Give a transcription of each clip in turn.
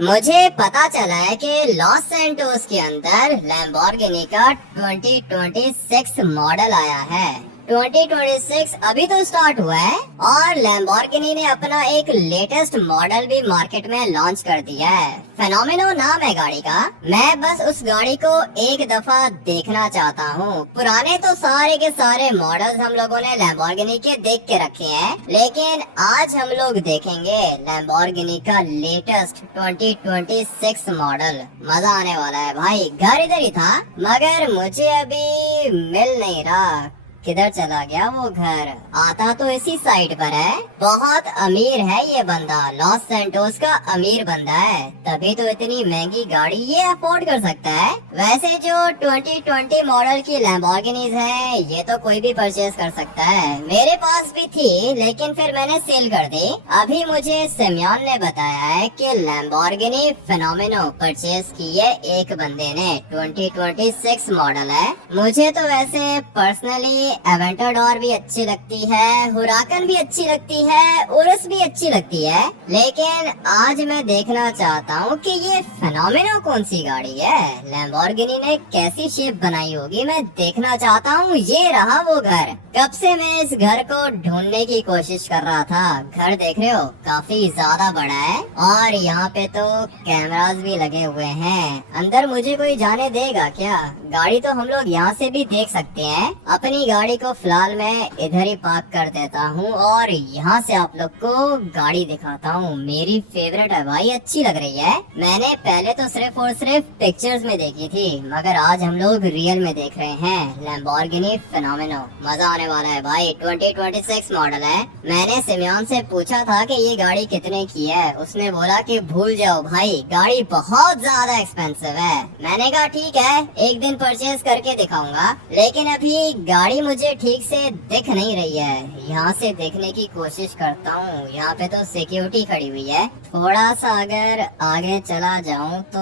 मुझे पता चला है कि लॉस सैंटोस के अंदर लैम्बोर्गिनी का 2026 मॉडल आया है। 2026 अभी तो स्टार्ट हुआ है और लैम्बोर्गिनी ने अपना एक लेटेस्ट मॉडल भी मार्केट में लॉन्च कर दिया है। फेनोमेनो नाम है गाड़ी का। मैं बस उस गाड़ी को एक दफा देखना चाहता हूँ। पुराने तो सारे के सारे मॉडल्स हम लोगों ने लैम्बोर्गिनी के देख के रखे हैं, लेकिन आज हम लोग देखेंगे लैम्बोर्गिनी का लेटेस्ट 2026 मॉडल। मजा आने वाला है भाई। घर इधर ही था मगर मुझे अभी मिल नहीं रहा। किधर चला गया वो घर? आता तो इसी साइड पर है। बहुत अमीर है ये बंदा, लॉस सैंटोस का अमीर बंदा है, तभी तो इतनी महंगी गाड़ी ये अफोर्ड कर सकता है। वैसे जो 2020 मॉडल की लैम्बोर्गिनीज है ये तो कोई भी परचेज कर सकता है। मेरे पास भी थी लेकिन फिर मैंने सेल कर दी। अभी मुझे सिमियन ने बताया है कि लैम्बोर्गिनी फेनोमेनो परचेज की है एक बंदे ने। 2026 मॉडल है। मुझे तो वैसे पर्सनली एवेंटाडोर भी अच्छी लगती है, हुराकन भी अच्छी लगती है, उरुस भी अच्छी लगती है, लेकिन आज मैं देखना चाहता हूँ कि ये फेनोमेनो कौन सी गाड़ी है। लैम्बोर्गिनी ने कैसी शेप बनाई होगी मैं देखना चाहता हूँ। ये रहा वो घर। कब से मैं इस घर को ढूंढने की कोशिश कर रहा था। घर देख रहे हो काफी ज्यादा बड़ा है और यहाँ पे तो कैमरास भी लगे हुए हैं। अंदर मुझे कोई जाने देगा क्या? गाड़ी तो हम लोग यहाँ से भी देख सकते हैं। अपनी गाड़ी को फिलहाल मैं इधर ही पार्क कर देता हूँ और यहाँ से आप लोग को गाड़ी दिखाता हूँ। मेरी फेवरेट है भाई, अच्छी लग रही है। मैंने पहले तो सिर्फ और सिर्फ पिक्चर्स में देखी थी मगर आज हम लोग रियल में देख रहे हैं लैम्बोर्गिनी फेनोमेनो। मजा आने वाला है भाई। 2026 मॉडल है। मैंने सिमियन से पूछा था कि ये गाड़ी कितने की है। उसने बोला कि भूल जाओ भाई, गाड़ी बहुत ज्यादा एक्सपेंसिव है। मैंने कहा ठीक है, एक दिन परचेज करके दिखाऊंगा, लेकिन अभी गाड़ी मुझे ठीक से दिख नहीं रही है। यहाँ से देखने की कोशिश करता हूँ। यहाँ पे तो सिक्योरिटी खड़ी हुई है। थोड़ा सा अगर आगे चला जाऊँ तो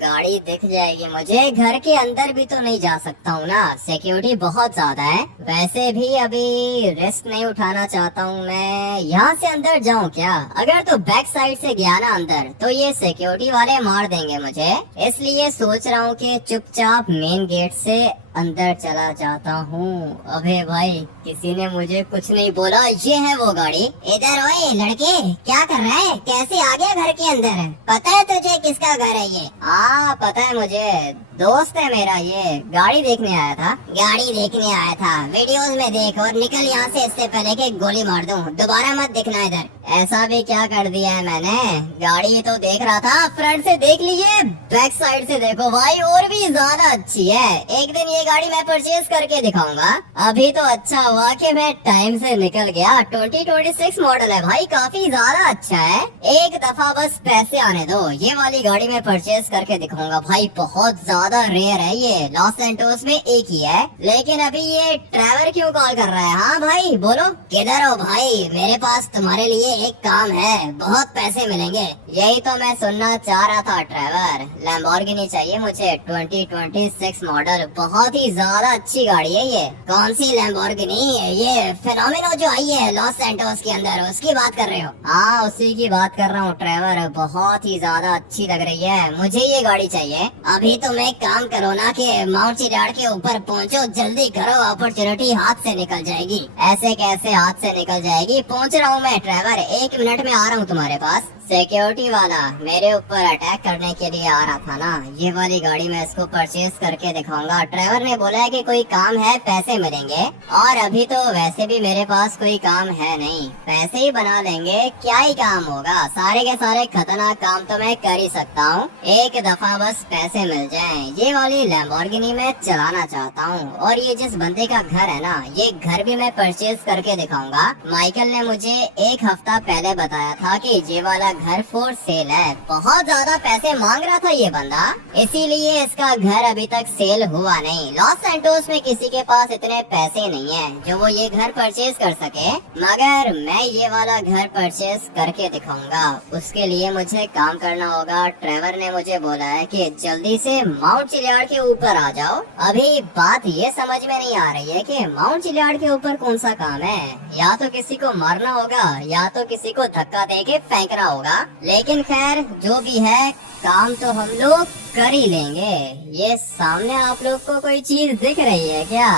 गाड़ी दिख जाएगी मुझे। घर के अंदर भी तो नहीं जा सकता हूँ ना, सिक्योरिटी बहुत ज्यादा है। वैसे भी अभी रिस्क नहीं उठाना चाहता हूँ मैं। यहाँ से अंदर जाऊँ क्या? अगर तो बैक साइड से गया ना अंदर तो ये सिक्योरिटी वाले मार देंगे मुझे, इसलिए सोच रहा हूँ कि चुपचाप मेन गेट से अंदर चला जाता हूँ। अबे भाई किसी ने मुझे कुछ नहीं बोला। ये है वो गाड़ी। इधर ओए लड़के, क्या कर रहा है? कैसे आ गया घर के अंदर? पता है तुझे किसका घर है ये? हाँ पता है मुझे, दोस्त है मेरा। ये गाड़ी देखने आया था। गाड़ी देखने आया था? वीडियोस में देख और निकल यहाँ से, इससे पहले कि गोली मार दूं। दोबारा मत दिखना इधर। ऐसा भी क्या कर दिया है मैंने? गाड़ी तो देख रहा था, फ्रंट से देख लीजिए, बैक साइड से देखो भाई, और भी ज्यादा अच्छी है। एक दिन ये गाड़ी मैं परचेज करके दिखाऊंगा। अभी तो अच्छा हुआ कि मैं टाइम से निकल गया। 2026 मॉडल है भाई, काफी ज्यादा अच्छा है। एक दफा बस पैसे आने दो, ये वाली गाड़ी मैं परचेज करके दिखाऊंगा भाई। बहुत ज्यादा रेयर है ये, लॉस सैंटोस में एक ही है। लेकिन अभी ये ट्रैवर क्यों कॉल कर रहा है? हाँ भाई बोलो। किधर हो भाई? मेरे पास तुम्हारे लिए एक काम है, बहुत पैसे मिलेंगे। यही तो मैं सुनना चाह रहा था ट्रैवर। लैम्बोर्गिनी चाहिए मुझे 2026 मॉडल। बहुत ही ज्यादा अच्छी गाड़ी है ये। कौन सी लैम्बोर्गिनी? ये फेनोमेनो जो आई है लॉस सैंटोस के अंदर, उसकी बात कर रहे हो? हाँ उसी की बात कर रहा हूँ ट्रैवर। बहुत ही ज्यादा अच्छी लग रही है, मुझे ये गाड़ी चाहिए। अभी तुम एक काम करो ना कि माउंट चिलियाड के ऊपर पहुँचो, जल्दी करो, अपॉर्चुनिटी हाथ से निकल जाएगी। ऐसे कैसे हाथ से निकल जाएगी? पहुँच रहा हूँ मैं ट्रैवर, 1 मिनट में आ रहा हूँ तुम्हारे पास। सिक्योरिटी वाला मेरे ऊपर अटैक करने के लिए आ रहा था ना। ये वाली गाड़ी मैं इसको परचेज करके दिखाऊंगा। ट्रैवर ने बोला है कि कोई काम है, पैसे मिलेंगे, और अभी तो वैसे भी मेरे पास कोई काम है नहीं। पैसे ही बना लेंगे, क्या ही काम होगा। सारे के सारे खतरनाक काम तो मैं कर ही सकता हूँ, एक दफा बस पैसे मिल जाएं। ये वाली लैम्बोर्गिनी मैं चलाना चाहता हूँ। और ये जिस बंदे का घर है ना, ये घर भी मैं परचेज करके दिखाऊंगा। माइकल ने मुझे 1 हफ्ता पहले बताया था कि ये वाला घर फॉर सेल है। बहुत ज्यादा पैसे मांग रहा था ये बंदा, इसीलिए इसका घर अभी तक सेल हुआ नहीं। लॉस सैंटोस में किसी के पास इतने पैसे नहीं है जो वो ये घर परचेज कर सके, मगर मैं ये वाला घर परचेज करके दिखाऊंगा। उसके लिए मुझे काम करना होगा। ट्रेवर ने मुझे बोला है कि जल्दी से माउंट चिलियाड के ऊपर आ जाओ। अभी बात ये समझ में नहीं आ रही है कि माउंट चिलियाड के ऊपर कौन सा काम है। या तो किसी को मारना होगा या तो किसी को धक्का दे के फेंकना होगा। होगा, लेकिन खैर जो भी है काम तो हम लोग कर ही लेंगे। ये सामने आप लोग को कोई चीज दिख रही है क्या?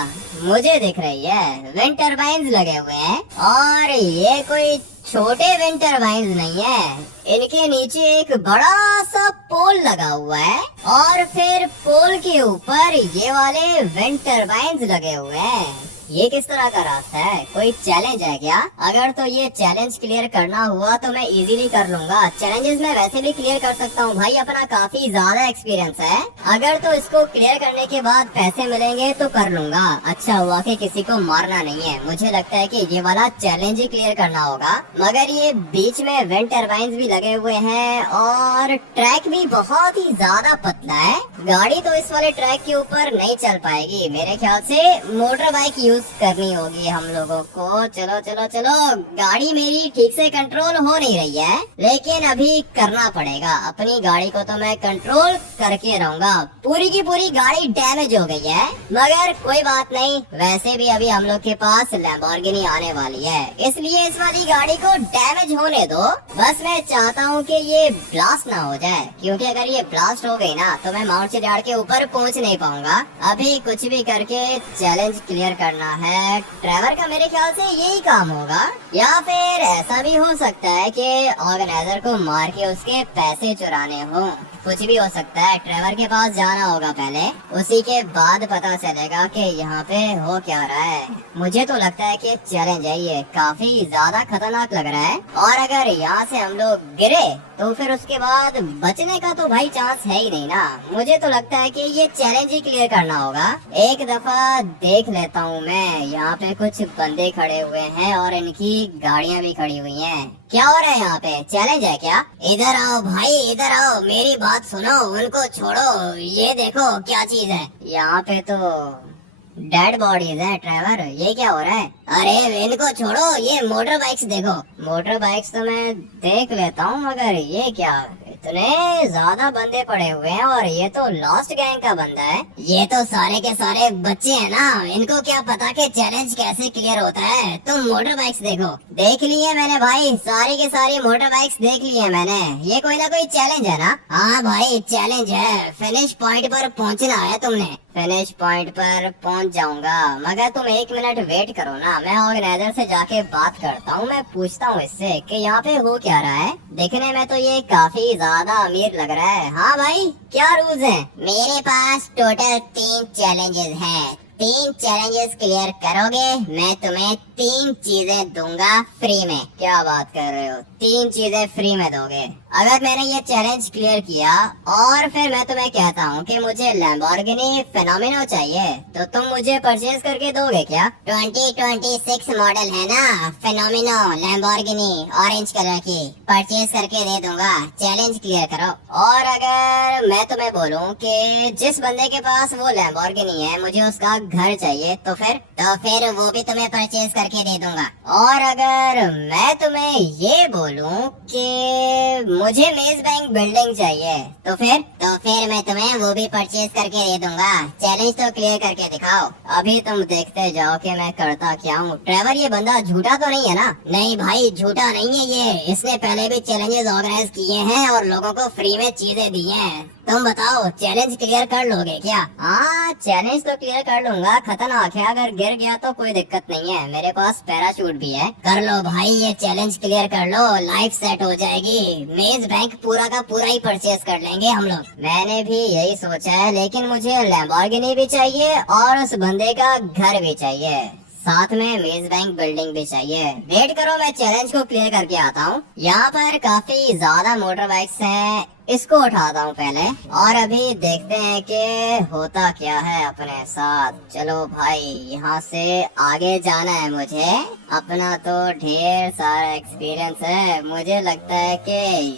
मुझे दिख रही है, विंड टर्बाइन्स लगे हुए हैं और ये कोई छोटे विंड टर्बाइन्स नहीं है। इनके नीचे एक बड़ा सा पोल लगा हुआ है और फिर पोल के ऊपर ये वाले विंड टर्बाइन्स लगे हुए हैं। ये किस तरह का रास्ता है? कोई चैलेंज है क्या? अगर तो ये चैलेंज क्लियर करना हुआ तो मैं इजीली कर लूंगा। चैलेंजेस मैं वैसे भी क्लियर कर सकता हूँ भाई, अपना काफी ज्यादा एक्सपीरियंस है। अगर तो इसको क्लियर करने के बाद पैसे मिलेंगे तो कर लूंगा। अच्छा हुआ कि किसी को मारना नहीं है। मुझे लगता है कि ये वाला चैलेंज ही क्लियर करना होगा। मगर ये बीच में विंड टर्बाइन्स भी लगे हुए हैं और ट्रैक भी बहुत ही ज्यादा पतला है। गाड़ी तो इस वाले ट्रैक के ऊपर नहीं चल पाएगी। मेरे ख्याल से मोटर बाइक यूज करनी होगी हम लोगों को। चलो चलो चलो, गाड़ी मेरी ठीक से कंट्रोल हो नहीं रही है, लेकिन अभी करना पड़ेगा। अपनी गाड़ी को तो मैं कंट्रोल करके रहूंगा। पूरी की पूरी गाड़ी डैमेज हो गई है, मगर कोई बात नहीं। वैसे भी अभी हम लोग के पास लैम्बोर्गिनी आने वाली है, इसलिए इस वाली गाड़ी को डैमेज होने दो। बस मैं चाहता हूँ कि ये ब्लास्ट ना हो जाए, क्योंकि अगर ये ब्लास्ट हो गई ना तो मैं माउंट चिलियाड के ऊपर पहुँच नहीं पाऊंगा। अभी कुछ भी करके चैलेंज क्लियर करना है। ट्रेवर का मेरे ख्याल से यही काम होगा, या फिर ऐसा भी हो सकता है कि ऑर्गेनाइजर को मार के उसके पैसे चुराने हो। कुछ भी हो सकता है। ट्रेवर के पास जाना होगा पहले, उसी के बाद पता चलेगा कि यहाँ पे हो क्या रहा है। मुझे तो लगता है कि चैलेंज है ये काफी ज्यादा खतरनाक लग रहा है, और अगर यहाँ से हम लोग गिरे तो फिर उसके बाद बचने का तो भाई चांस है ही नहीं ना। मुझे तो लगता है कि ये चैलेंज ही क्लियर करना होगा। एक दफा देख लेता हूँ मैं, यहाँ पे कुछ बंदे खड़े हुए हैं और इनकी गाड़ियाँ भी खड़ी हुई हैं। क्या हो रहा है यहाँ पे? चैलेंज है क्या? इधर आओ भाई, इधर आओ, मेरी बात सुनो, उनको छोड़ो। ये देखो क्या चीज है यहाँ पे, तो डेड बॉडीज है। ट्रेवर, ये क्या हो रहा है? अरे इनको छोड़ो, ये मोटर बाइक्स देखो। मोटर बाइक्स तो मैं देख लेता हूँ, मगर ये क्या, इतने ज्यादा बंदे पड़े हुए हैं और ये तो लॉस्ट गैंग का बंदा है। ये तो सारे के सारे बच्चे हैं ना, इनको क्या पता कि चैलेंज कैसे क्लियर होता है। तुम मोटर बाइक्स देखो। देख लिए मैंने भाई, सारी के सारी मोटर बाइक्स देख ली है मैंने। ये कोई ना कोई चैलेंज है ना? हाँ भाई चैलेंज है। फिनिश पॉइंट पर पहुँचना है तुमने। फिनिश पॉइंट पर पहुंच जाऊंगा, मगर तुम 1 मिनट वेट करो ना। मैं ऑर्गेनाइजर से जाके बात करता हूँ, मैं पूछता हूँ इससे कि यहाँ पे हो क्या रहा है। देखने में तो ये काफी ज्यादा अमीर लग रहा है। हाँ भाई, क्या रूल्स हैं? मेरे पास टोटल 3 चैलेंजेस हैं। 3 चैलेंजेस क्लियर करोगे, मैं तुम्हें 3 चीजें दूंगा फ्री में। क्या बात कर रहे हो? 3 चीजें फ्री में दोगे? अगर मैंने ये चैलेंज क्लियर किया और फिर मैं तुम्हें कहता हूँ कि मुझे लैम्बोर्गिनी फेनोमेनो चाहिए, तो तुम मुझे परचेज करके दोगे क्या? 2026 मॉडल है ना फेनोमेनो लैम्बोर्गिनी, ऑरेंज कलर की, परचेज करके दे दूंगा। चैलेंज क्लियर करो। और अगर मैं तुम्हें बोलूँ कि जिस बंदे के पास वो लैम्बोर्गिनी है मुझे उसका घर चाहिए, तो फिर वो भी तुम्हें परचेज करके दे दूंगा। और अगर मैं तुम्हें ये बोलूं कि मुझे मेज बैंक बिल्डिंग चाहिए, तो फिर मैं तुम्हें वो भी परचेज करके दे दूंगा। चैलेंज तो क्लियर करके दिखाओ। अभी तुम देखते जाओ कि मैं करता क्या हूँ। ट्रेवर, ये बंदा झूठा तो नहीं है ना? नहीं भाई, झूठा नहीं है ये। इसने पहले भी चैलेंजेस ऑर्गेनाइज किए हैं और लोगों को फ्री में चीजें दी हैं। तुम बताओ, चैलेंज क्लियर कर लोगे क्या? हाँ, चैलेंज तो क्लियर कर लूंगा। खतरनाक है, अगर गिर गया तो कोई दिक्कत नहीं है, मेरे पास पैराशूट भी है। कर लो भाई, ये चैलेंज क्लियर कर लो, लाइफ सेट हो जाएगी। मेज बैंक पूरा का पूरा ही परचेज कर लेंगे हम लोग। मैंने भी यही सोचा है, लेकिन मुझे लैम्बोर्गिनी भी चाहिए और उस बंदे का घर भी चाहिए, साथ में मेज बैंक बिल्डिंग भी चाहिए। वेट करो, मैं चैलेंज को क्लियर करके आता हूँ। यहाँ पर काफी ज्यादा मोटर बाइक्स हैं, इसको उठाता हूँ पहले और अभी देखते हैं कि होता क्या है अपने साथ। चलो भाई, यहाँ से आगे जाना है मुझे। अपना तो ढेर सारा एक्सपीरियंस है, मुझे लगता है कि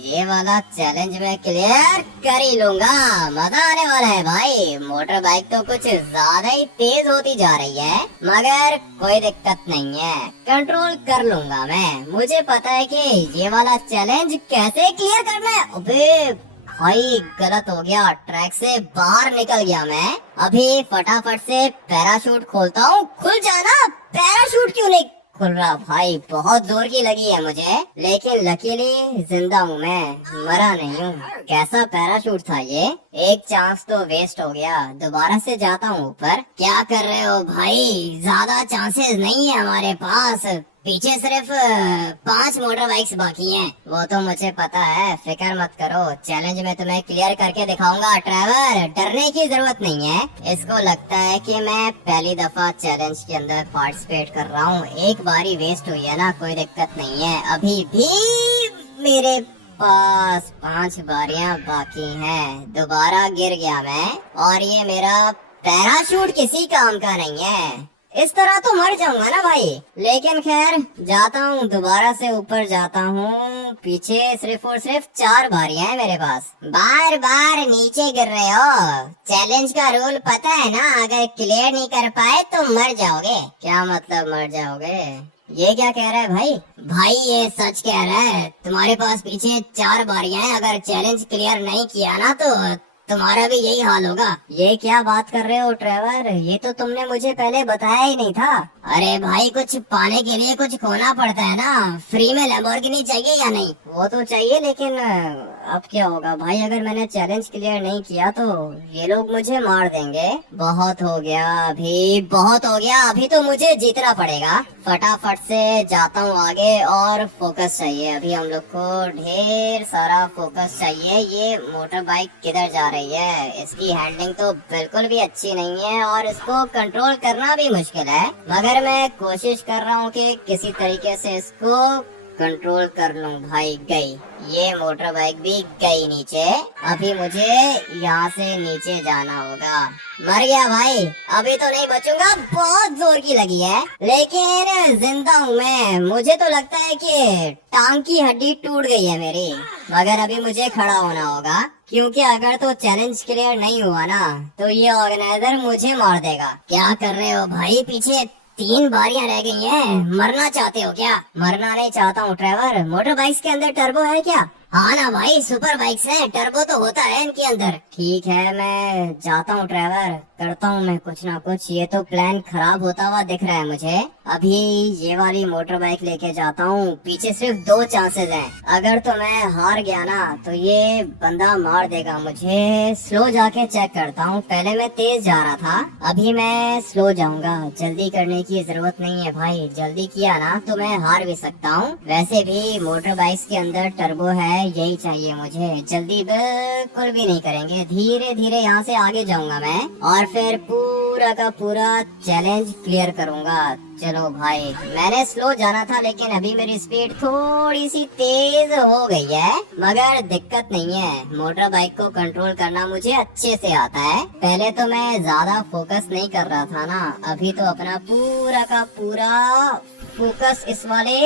ये वाला चैलेंज मैं क्लियर कर ही लूंगा। मजा आने वाला है भाई। मोटर बाइक तो कुछ ज्यादा ही तेज होती जा रही है, मगर कोई दिक्कत नहीं है, कंट्रोल कर लूंगा मैं। मुझे पता है कि ये वाला चैलेंज कैसे क्लियर करना है। अबे भाई, गलत हो गया, ट्रैक से बाहर निकल गया मैं। अभी फटाफट से पैराशूट खोलता हूँ। खुल जाना। पैराशूट क्यों नहीं खुल रहा भाई, बहुत जोर की लगी है मुझे, लेकिन लकीली जिंदा हूँ मैं, मरा नहीं हूँ। कैसा पैराशूट था ये, एक चांस तो वेस्ट हो गया। दोबारा से जाता हूँ ऊपर। क्या कर रहे हो भाई, ज्यादा चांसेस नहीं है हमारे पास, पीछे सिर्फ 5 मोटर बाइक्स बाकी हैं। वो तो मुझे पता है, फिक्र मत करो, चैलेंज में तुम्हें क्लियर करके दिखाऊंगा ट्रैवर, डरने की जरूरत नहीं है। इसको लगता है कि मैं पहली दफा चैलेंज के अंदर पार्टिसिपेट कर रहा हूँ, एक बारी वेस्ट हुई है ना, कोई दिक्कत नहीं है। अभी भी मेरे पास 5 बारियां बाकी हैं। दोबारा गिर गया मैं, और ये मेरा पैराशूट किसी काम का नहीं है। इस तरह तो मर जाऊंगा ना भाई, लेकिन खैर जाता हूँ, दोबारा से ऊपर जाता हूँ। पीछे सिर्फ और सिर्फ 4 बारियां हैं मेरे पास। बार बार नीचे गिर रहे हो, चैलेंज का रूल पता है ना, अगर क्लियर नहीं कर पाए तो मर जाओगे। क्या मतलब मर जाओगे, ये क्या कह रहा है भाई? भाई ये सच कह रहा है, तुम्हारे पास पीछे 4 बारियां हैं, अगर चैलेंज क्लियर नहीं किया ना तो तुम्हारा भी यही हाल होगा। ये क्या बात कर रहे हो ट्रेवर, ये तो तुमने मुझे पहले बताया ही नहीं था। अरे भाई कुछ पाने के लिए कुछ खोना पड़ता है ना, फ्री में लैम्बोर्गिनी चाहिए या नहीं? वो तो चाहिए, लेकिन अब क्या होगा भाई, अगर मैंने चैलेंज क्लियर नहीं किया तो ये लोग मुझे मार देंगे। बहुत हो गया अभी, बहुत हो गया, अभी तो मुझे जीतना पड़ेगा। फटाफट से जाता हूँ आगे, और फोकस चाहिए अभी हम लोग को, ढेर सारा फोकस चाहिए। ये मोटर बाइक किधर जा रही है, इसकी हैंडलिंग तो बिल्कुल भी अच्छी नहीं है, और इसको कंट्रोल करना भी मुश्किल है, मगर मैं कोशिश कर रहा हूँ कि किसी तरीके से इसको कंट्रोल कर लूं। भाई गई, ये मोटर बाइक भी गई नीचे। अभी मुझे यहाँ से नीचे जाना होगा। मर गया भाई, अभी तो नहीं बचूंगा, बहुत जोर की लगी है, लेकिन जिंदा हूँ मैं। मुझे तो लगता है कि टांग की हड्डी टूट गई है मेरी, मगर अभी मुझे खड़ा होना होगा, क्योंकि अगर तो चैलेंज क्लियर नहीं हुआ ना तो ये ऑर्गेनाइजर मुझे मार देगा। क्या कर रहे हो भाई, पीछे 3 बारियां रह गई हैं, मरना चाहते हो क्या? मरना नहीं चाहता हूँ ट्रेवर। मोटर बाइक्स के अंदर टर्बो है क्या? हाँ ना भाई, सुपर बाइक्स हैं, टर्बो तो होता है इनके अंदर। ठीक है, मैं जाता हूँ ट्रेवर, करता हूँ मैं कुछ ना कुछ। ये तो प्लान खराब होता हुआ दिख रहा है मुझे। अभी ये वाली मोटर बाइक लेके जाता हूँ, पीछे सिर्फ 2 चांसेस हैं, अगर तो मैं हार गया ना तो ये बंदा मार देगा मुझे। स्लो जाके चेक करता हूँ, पहले मैं तेज जा रहा था, अभी मैं स्लो जाऊंगा। जल्दी करने की जरूरत नहीं है भाई, जल्दी किया ना तो मैं हार भी सकता हूँ। वैसे भी मोटर बाइक्स के अंदर टर्बो है, यही चाहिए मुझे। जल्दी बिल्कुल भी नहीं करेंगे, धीरे धीरे यहाँ से आगे जाऊंगा मैं, और फिर पूरा का पूरा चैलेंज क्लियर करूंगा। चलो भाई, मैंने स्लो जाना था, लेकिन अभी मेरी स्पीड थोड़ी सी तेज हो गई है, मगर दिक्कत नहीं है। मोटर बाइक को कंट्रोल करना मुझे अच्छे से आता है। पहले तो मैं ज्यादा फोकस नहीं कर रहा था ना, अभी तो अपना पूरा का पूरा फोकस इस वाले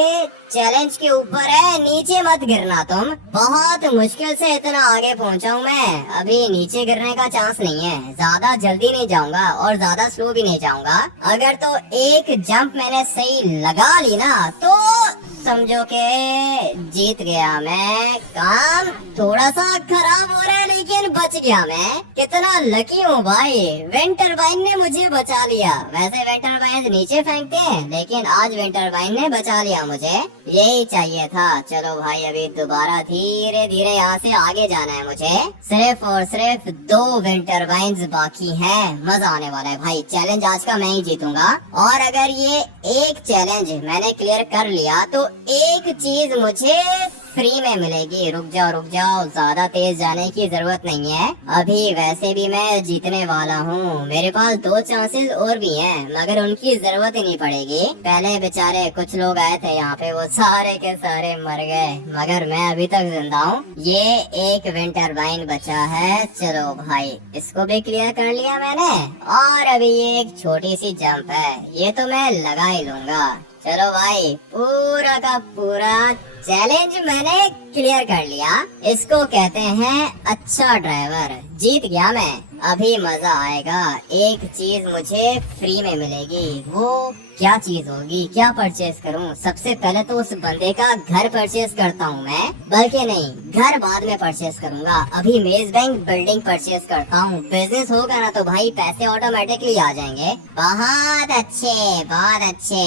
चैलेंज के ऊपर है। नीचे मत गिरना तुम, बहुत मुश्किल से इतना आगे पहुंचा हूँ मैं, अभी नीचे गिरने का चांस नहीं है। ज्यादा जल्दी नहीं जाऊंगा और ज्यादा स्लो भी नहीं जाऊंगा। अगर तो एक जंप मैंने सही लगा ली ना तो समझो के जीत गया मैं। काम थोड़ा सा खराब हो रहा है, लेकिन बच गया मैं। कितना लकी हूँ भाई, विंड टरबाइन ने मुझे बचा लिया। वैसे विंड टरबाइन नीचे फेंकते हैं, लेकिन आज विंड टरबाइन ने बचा लिया मुझे, यही चाहिए था। चलो भाई, अभी दोबारा धीरे धीरे यहाँ से आगे जाना है मुझे। सिर्फ और सिर्फ 2 विंड टरबाइन्स बाकी हैं, मजा आने वाला है भाई। चैलेंज आज का मैं ही जीतूंगा, और अगर ये एक चैलेंज मैंने क्लियर कर लिया तो एक चीज मुझे फ्री में मिलेगी। रुक जाओ, ज्यादा तेज जाने की जरूरत नहीं है, अभी वैसे भी मैं जीतने वाला हूँ। मेरे पास 2 चांसेस और भी हैं, मगर उनकी जरूरत ही नहीं पड़ेगी। पहले बेचारे कुछ लोग आए थे यहाँ पे, वो सारे के सारे मर गए, मगर मैं अभी तक जिंदा हूँ। ये एक विंड टरबाइन बचा है। चलो भाई, इसको भी क्लियर कर लिया मैंने, और अभी ये एक छोटी सी जंप है, ये तो मैं लगा ही लूंगा। चलो भाई, पूरा का पूरा चैलेंज मैंने क्लियर कर लिया। इसको कहते हैं अच्छा ड्राइवर। जीत गया मैं, अभी मजा आएगा। एक चीज मुझे फ्री में मिलेगी, वो क्या चीज होगी, क्या परचेज करूं? सबसे पहले तो उस बंदे का घर परचेज करता हूं मैं, बल्कि नहीं, घर बाद में परचेज करूंगा। अभी मेज बैंक बिल्डिंग परचेज करता हूं। बिजनेस होगा ना तो भाई पैसे ऑटोमेटिकली आ जाएंगे। बहुत अच्छे, बहुत अच्छे,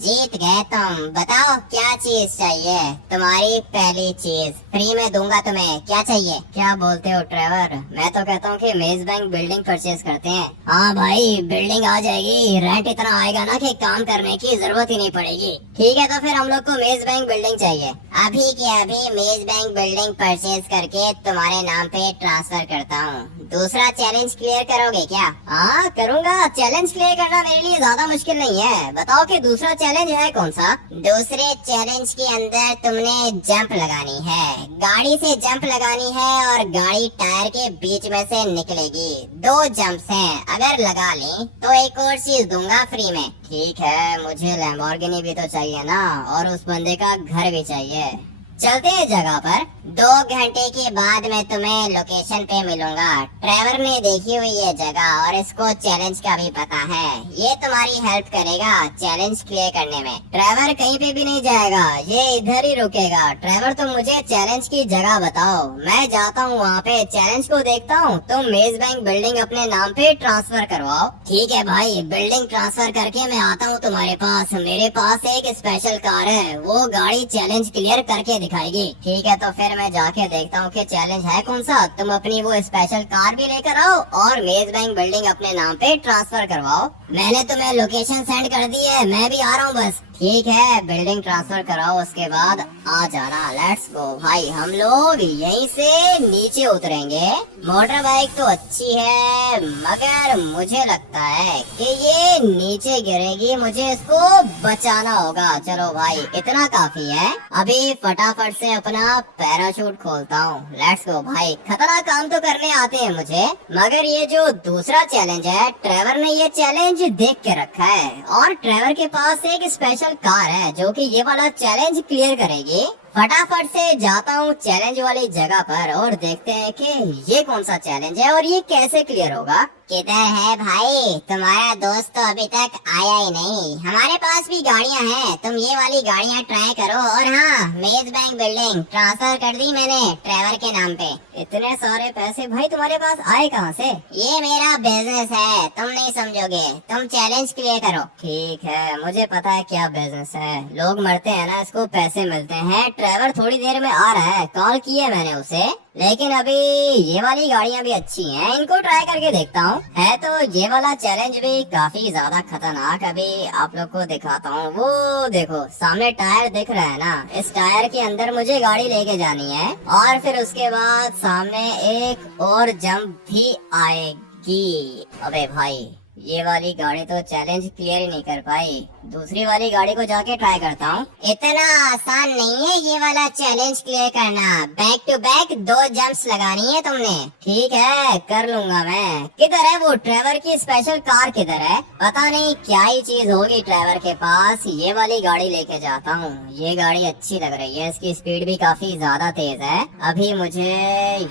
जीत गए तुम। बताओ क्या चीज चाहिए? तुम्हारी पहली चीज फ्री में दूंगा तुम्हें। क्या चाहिए? क्या बोलते हो ट्रेवर? मैं तो कहता हूँ कि मेज बैंक बिल्डिंग परचेज करते हैं। हाँ भाई, बिल्डिंग आ जाएगी, रेंट इतना आएगा ना कि काम करने की जरूरत ही नहीं पड़ेगी। ठीक है, तो फिर हम लोग को मेज बैंक बिल्डिंग चाहिए। अभी के अभी मेज बैंक बिल्डिंग परचेज करके तुम्हारे नाम पे ट्रांसफर करता हूँ। दूसरा चैलेंज क्लियर करोगे क्या? हाँ करूँगा। चैलेंज क्लियर करना मेरे लिए ज्यादा मुश्किल नहीं है। बताओ कि दूसरा चैलेंज है कौन सा? दूसरे चैलेंज के अंदर तुमने जंप लगानी है, गाड़ी से जंप लगानी है और गाड़ी टायर के बीच में से निकलेगी। 2 जंप्स हैं, अगर लगा ली तो एक और चीज दूंगा फ्री में। ठीक है, मुझे लैम्बोर्गिनी भी तो चाहिए ना, और उस बंदे का घर भी चाहिए। चलते हैं जगह पर। 2 घंटे के बाद मैं तुम्हें लोकेशन पे मिलूंगा। ट्रेवर ने देखी हुई ये जगह और इसको चैलेंज का भी पता है। ये तुम्हारी हेल्प करेगा चैलेंज क्लियर करने में। ट्रेवर कहीं पे भी नहीं जाएगा, ये इधर ही रुकेगा। ट्रेवर तुम मुझे चैलेंज की जगह बताओ, मैं जाता हूँ वहाँ पे, चैलेंज को देखता हूँ। तुम मेज बैंक बिल्डिंग अपने नाम पे ट्रांसफर करवाओ। ठीक है भाई, बिल्डिंग ट्रांसफर करके मैं आता हूँ तुम्हारे पास। मेरे पास एक स्पेशल कार है, वो गाड़ी चैलेंज क्लियर करके दिखाएगी। ठीक है, तो फिर मैं जाके देखता हूँ कि चैलेंज है कौन सा। तुम अपनी वो स्पेशल कार भी लेकर आओ और मेज बैंक बिल्डिंग अपने नाम पे ट्रांसफर करवाओ। मैंने तुम्हें लोकेशन सेंड कर दी है, मैं भी आ रहा हूँ बस। ठीक है, बिल्डिंग ट्रांसफर कराओ, उसके बाद आ जाना। लेट्स गो भाई, हम लोग यहीं से नीचे उतरेंगे। मोटर बाइक तो अच्छी है, मगर मुझे लगता है कि ये नीचे गिरेगी, मुझे इसको बचाना होगा। चलो भाई, इतना काफी है। अभी फटाफट से अपना पैराशूट खोलता हूँ। लेट्स गो भाई, खतरनाक काम तो करने आते हैं मुझे, मगर ये जो दूसरा चैलेंज है, ट्रेवर ने ये चैलेंज देख के रखा है और ट्रेवर के पास एक स्पेशल कार है जो कि ये वाला चैलेंज क्लियर करेगी। फटाफट से जाता हूँ चैलेंज वाली जगह पर और देखते हैं कि ये कौन सा चैलेंज है और ये कैसे क्लियर होगा। किधर है भाई? तुम्हारा दोस्त तो अभी तक आया ही नहीं। हमारे पास भी गाड़ियाँ हैं, तुम ये वाली गाड़ियाँ ट्राई करो। और हाँ, मेज बैंक बिल्डिंग ट्रांसफर कर दी मैंने ट्रेवर के नाम पे। इतने सारे पैसे भाई तुम्हारे पास आए कहाँ से? ये मेरा बिजनेस है, तुम नहीं समझोगे। तुम चैलेंज क्लियर करो। ठीक है, मुझे पता है क्या बिजनेस है। लोग मरते हैं ना, इसको पैसे मिलते हैं। ट्रेवर थोड़ी देर में आ रहा है, कॉल की है मैंने उसे। लेकिन अभी ये वाली गाड़ियाँ भी अच्छी हैं, इनको ट्राई करके देखता हूँ। है तो ये वाला चैलेंज भी काफी ज्यादा खतरनाक। अभी आप लोग को दिखाता हूँ। वो देखो सामने टायर दिख रहा है ना, इस टायर के अंदर मुझे गाड़ी लेके जानी है और फिर उसके बाद सामने एक और जंप भी आएगी। अबे भाई, ये वाली गाड़ी तो चैलेंज क्लियर ही नहीं कर पाई। दूसरी वाली गाड़ी को जाके ट्राई करता हूँ। इतना आसान नहीं है ये वाला चैलेंज क्लियर करना। बैक टू बैक 2 जंप्स लगानी है तुमने। ठीक है, कर लूंगा मैं। किधर है वो ट्रेवर की स्पेशल कार? किधर है? पता नहीं क्या ही चीज होगी ट्रेवर के पास। ये वाली गाड़ी लेके जाता हूँ। ये गाड़ी अच्छी लग रही है, इसकी स्पीड भी काफी ज्यादा तेज है। अभी मुझे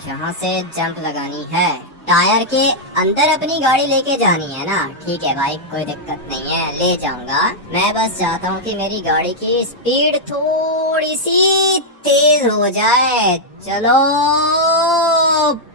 यहाँ से जंप लगानी है, टायर के अंदर अपनी गाड़ी लेके जानी है ना। ठीक है भाई, कोई दिक्कत नहीं है, ले जाऊंगा। मैं बस चाहता हूँ कि मेरी गाड़ी की स्पीड थोड़ी सी तेज हो जाए। चलो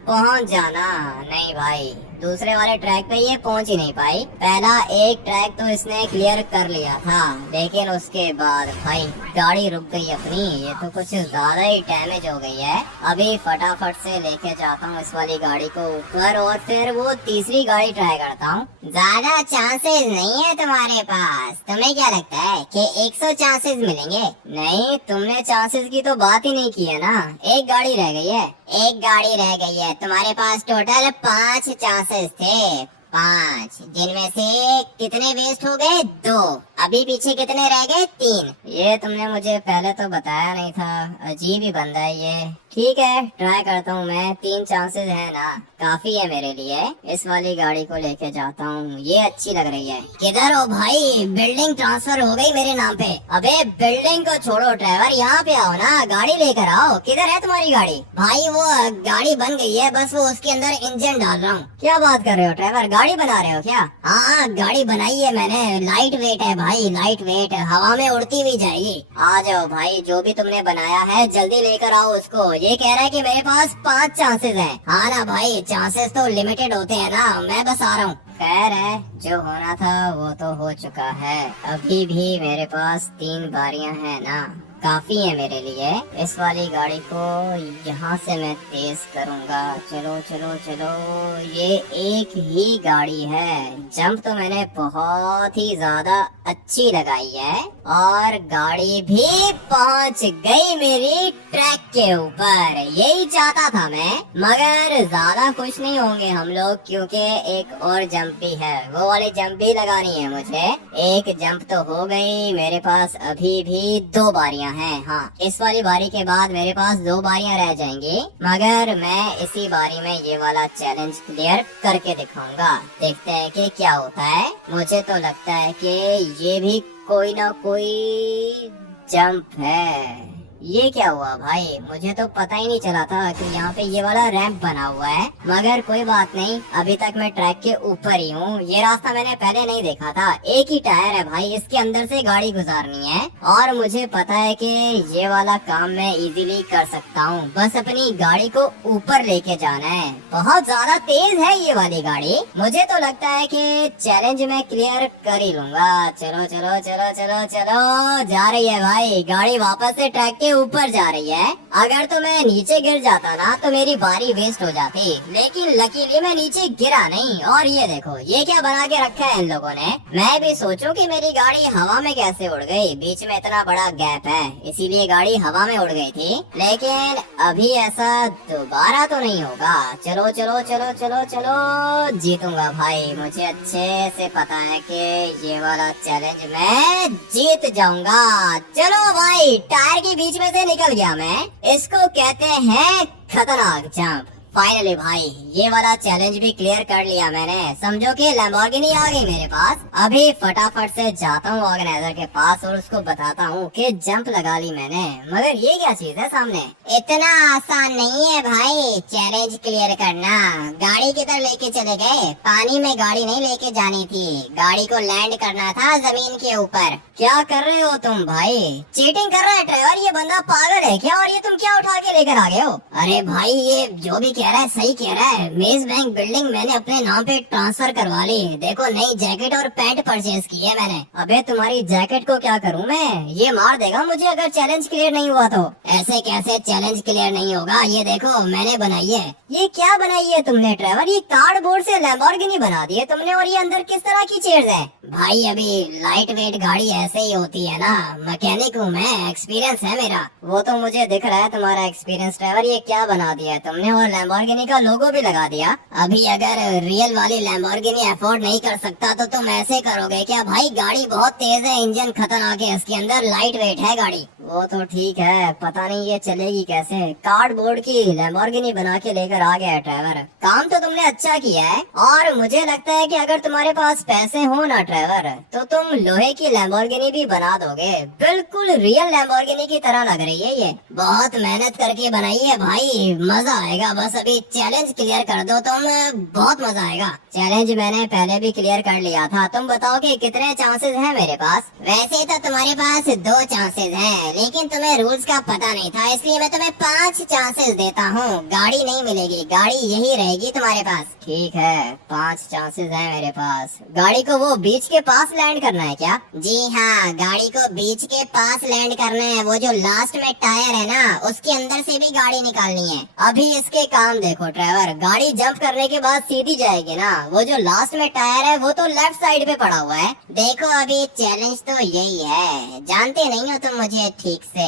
पहुंच जाना। नहीं भाई, दूसरे वाले ट्रैक पे ये पहुंच ही नहीं पाई। पहला एक ट्रैक तो इसने क्लियर कर लिया था, लेकिन उसके बाद भाई गाड़ी रुक गई अपनी। ये तो कुछ ज्यादा ही डैमेज हो गई है। अभी फटाफट से लेके जाता हूँ इस वाली गाड़ी को ऊपर और फिर वो तीसरी गाड़ी ट्राई करता हूँ। ज्यादा चांसेस नहीं है तुम्हारे पास। तुम्हें क्या लगता है कि 100 चांसेस मिलेंगे? नहीं, तुमने चांसेस की तो बात ही नहीं की है ना। एक गाड़ी रह गई है, एक गाड़ी रह गई है। तुम्हारे पास टोटल 5 चांसेस थे, 5, जिनमें से कितने वेस्ट हो गए? 2। अभी पीछे कितने रह गए? 3। ये तुमने मुझे पहले तो बताया नहीं था, अजीब ही बंदा है ये। ठीक है, ट्राई करता हूँ मैं। 3 चांसेस है ना, काफी है मेरे लिए। इस वाली गाड़ी को लेके जाता हूँ, ये अच्छी लग रही है। किधर हो भाई? बिल्डिंग ट्रांसफर हो गई मेरे नाम पे। अबे बिल्डिंग को छोड़ो ड्राइवर, यहाँ पे आओ ना, गाड़ी लेकर आओ। किधर है तुम्हारी गाड़ी? भाई वो गाड़ी बन गई है, बस वो उसके अंदर इंजन डाल रहा हूँ। क्या बात कर रहे हो ड्राइवर, गाड़ी बना रहे हो क्या? हाँ, गाड़ी बनाई है मैंने, लाइट वेट है भाई। भाई, लाइट वेट, हवा में उड़ती हुई जाएगी। आ जाओ भाई, जो भी तुमने बनाया है जल्दी लेकर आओ उसको। ये कह रहा है कि मेरे पास 5 चांसेस हैं। हाँ ना भाई, चांसेस तो लिमिटेड होते हैं ना, मैं बस आ रहा हूँ। खैर है, जो होना था वो तो हो चुका है। अभी भी मेरे पास 3 बारियां हैं ना, काफी है मेरे लिए। इस वाली गाड़ी को यहाँ से मैं तेज करूँगा। चलो चलो चलो, ये एक ही गाड़ी है। जंप तो मैंने बहुत ही ज्यादा अच्छी लगाई है और गाड़ी भी पहुँच गई मेरी ट्रैक के ऊपर। यही चाहता था मैं, मगर ज्यादा खुश नहीं होंगे हम लोग, क्योंकि एक और जंप भी है। वो वाली जंप भी लगानी है मुझे। एक जंप तो हो गई, मेरे पास अभी भी 2 बारियां हैं। हाँ, इस वाली बारी के बाद मेरे पास 2 बारियां रह जाएंगी, मगर मैं इसी बारी में ये वाला चैलेंज क्लियर करके दिखाऊंगा। देखते हैं कि क्या होता है। मुझे तो लगता है कि ये भी कोई ना कोई जंप है। ये क्या हुआ भाई, मुझे तो पता ही नहीं चला था कि यहाँ पे ये वाला रैंप बना हुआ है। मगर कोई बात नहीं, अभी तक मैं ट्रैक के ऊपर ही हूँ। ये रास्ता मैंने पहले नहीं देखा था। एक ही टायर है भाई, इसके अंदर से गाड़ी गुजारनी है और मुझे पता है कि ये वाला काम मैं इजीली कर सकता हूँ। बस अपनी गाड़ी को ऊपर लेके जाना है। बहुत ज्यादा तेज है ये वाली गाड़ी। मुझे तो लगता है कि चैलेंज मैं क्लियर कर ही लूंगा। चलो चलो चलो चलो चलो, जा रही है भाई गाड़ी, वापस से ट्रैक के ऊपर जा रही है। अगर तो मैं नीचे गिर जाता ना तो मेरी बारी वेस्ट हो जाती, लेकिन लकीली मैं नीचे गिरा नहीं। और ये देखो, ये क्या बना के रखा है इन लोगों ने। मैं भी सोचूं कि मेरी गाड़ी हवा में कैसे उड़ गई। बीच में इतना बड़ा गैप है, इसीलिए गाड़ी हवा में उड़ गई थी। लेकिन अभी ऐसा दोबारा तो नहीं होगा। चलो चलो चलो चलो चलो, जीतूंगा भाई। मुझे अच्छे से पता है कि ये वाला चैलेंज मैं जीत जाऊंगा। चलो भाई, टायर के बीच में से निकल गया मैं। इसको कहते हैं खतरनाक जंप। फाइनली भाई, ये वाला चैलेंज भी क्लियर कर लिया मैंने। समझो कि लैम्बोर्गिनी आ गई मेरे पास। अभी फटाफट से जाता हूँ ऑर्गेनाइजर के पास और उसको बताता हूँ कि जंप लगा ली मैंने। मगर ये क्या चीज है सामने? इतना आसान नहीं है भाई चैलेंज क्लियर करना। गाड़ी किधर लेके चले गए? पानी में गाड़ी नहीं लेके जानी थी, गाड़ी को लैंड करना था जमीन के ऊपर। क्या कर रहे हो तुम भाई? चीटिंग कर रहा है ड्राइवर, ये बंदा पागल है क्या? और ये तुम क्या उठा के लेकर आ गए हो? अरे भाई, ये जो भी कह रहा है सही कह रहा है। मेज बैंक बिल्डिंग मैंने अपने नाम पे ट्रांसफर करवा ली। देखो, नई जैकेट और पैंट परचेज की है मैंने। अबे तुम्हारी जैकेट को क्या करूं मैं? ये मार देगा मुझे अगर चैलेंज क्लियर नहीं हुआ तो। ऐसे कैसे चैलेंज क्लियर नहीं होगा? ये देखो मैंने बनाई है। ये क्या बनाई है तुमने ड्राइवर? ये कार्डबोर्ड से लैम्बोर्गिनी बना दी है तुमने। और ये अंदर किस तरह की चेयर्स है? भाई अभी लाइट वेट गाड़ी ऐसे ही होती है ना, मैकेनिक हूँ मैं, एक्सपीरियंस है मेरा। वो तो मुझे दिख रहा है तुम्हारा एक्सपीरियंस ड्राइवर। ये क्या बना दिया है तुमने? और लैम्बोर्गिनी का लोगो भी लगा दिया। अभी अगर रियल वाली लैम्बोर्गिनी अफोर्ड नहीं कर सकता तो तुम ऐसे करोगे क्या? भाई गाड़ी बहुत तेज है, इंजन खतरनाक है, इसके अंदर लाइट वेट है गाड़ी। वो तो ठीक है, पता नहीं ये चलेगी कैसे। कार्डबोर्ड की लैम्बोर्गिनी बना के लेकर आ गया ड्राइवर। काम तो तुमने अच्छा किया है और मुझे लगता है कि अगर तुम्हारे पास पैसे हो ना ड्राइवर, तो तुम लोहे की लैम्बोर्गिनी भी बना दोगे। बिल्कुल रियल लैम्बोर्गिनी की तरह लग रही है ये। बहुत मेहनत करके बनाई है भाई, मजा आएगा। बस अभी चैलेंज क्लियर कर दो तुम, बहुत मजा आएगा। चैलेंज मैंने पहले भी क्लियर कर लिया था। तुम बताओ कि कितने चांसेस हैं मेरे पास? वैसे तो तुम्हारे पास 2 चांसेस हैं, लेकिन तुम्हें रूल्स का पता नहीं था, इसलिए मैं तुम्हें 5 चांसेस देता हूँ। गाड़ी नहीं मिलेगी, गाड़ी यही रहेगी तुम्हारे पास। ठीक है, 5 चांसेस हैं मेरे पास। गाड़ी को वो बीच के पास लैंड करना है क्या? जी हाँ, गाड़ी को बीच के पास लैंड करना है। वो जो लास्ट में टायर है ना, उसके अंदर से भी गाड़ी निकालनी है। अभी इसके काम देखो ड्राइवर, गाड़ी जंप करने के बाद सीधी जाएगी ना। वो जो लास्ट में टायर है वो तो लेफ्ट साइड पे पड़ा हुआ है। देखो अभी चैलेंज तो यही है, जानते नहीं हो तुम मुझे ठीक से।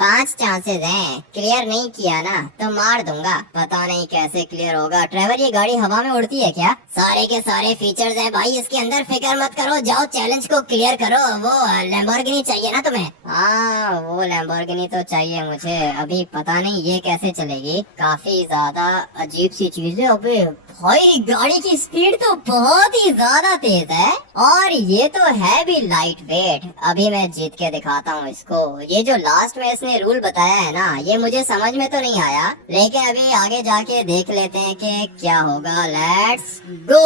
5 चांसेस हैं, क्लियर नहीं किया ना तो मार दूंगा। पता नहीं कैसे क्लियर होगा। ड्राइवर ये गाड़ी हवा में उड़ती है क्या? सारे के सारे फीचर्स हैं भाई इसके अंदर, फिक्र मत करो। जाओ चैलेंज को क्लियर करो। वो लैम्बोर्गिनी चाहिए ना तुम्हें? हाँ, वो लैम्बोर्गिनी तो चाहिए मुझे। अभी पता नहीं ये कैसे चलेगी, काफी ज्यादा अजीब सी चीज है। अबे भाई गाड़ी की स्पीड तो बहुत ही ज्यादा तेज है और ये तो है भी लाइट वेट। अभी मैं जीत के दिखाता हूँ इसको। ये जो लास्ट में इसने रूल बताया है ना, ये मुझे समझ में तो नहीं आया, लेकिन अभी आगे जाके देख लेते हैं कि क्या होगा। Let's go.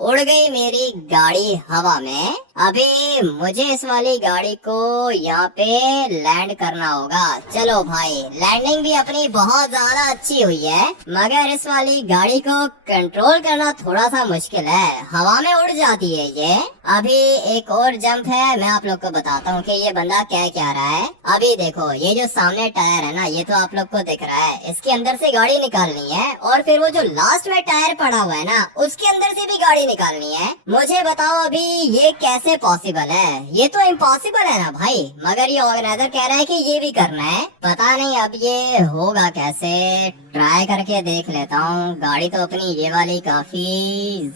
उड़ गई मेरी गाड़ी हवा में। अभी मुझे इस वाली गाड़ी को यहाँ पे लैंड करना होगा। चलो भाई, लैंडिंग भी अपनी बहुत ज्यादा अच्छी हुई है, मगर इस वाली गाड़ी को कंट्रोल करना थोड़ा सा मुश्किल है, हवा में उड़ जाती है ये। अभी एक और जंप है, मैं आप लोग को बताता हूँ कि ये बंदा क्या रहा है। अभी देखो, ये जो सामने टायर है ना, ये तो आप लोग को दिख रहा है, इसके अंदर से गाड़ी निकालनी है, और फिर वो जो लास्ट में टायर पड़ा हुआ है ना, उसके अंदर से भी गाड़ी निकालनी है। मुझे बताओ अभी ये कैसे पॉसिबल है? ये तो इम्पॉसिबल है ना भाई, मगर ये ऑर्गेनाइजर कह रहा है कि ये भी करना है। पता नहीं अब ये होगा कैसे, ट्राई करके देख लेता हूँ। गाड़ी तो अपनी ये वाली काफी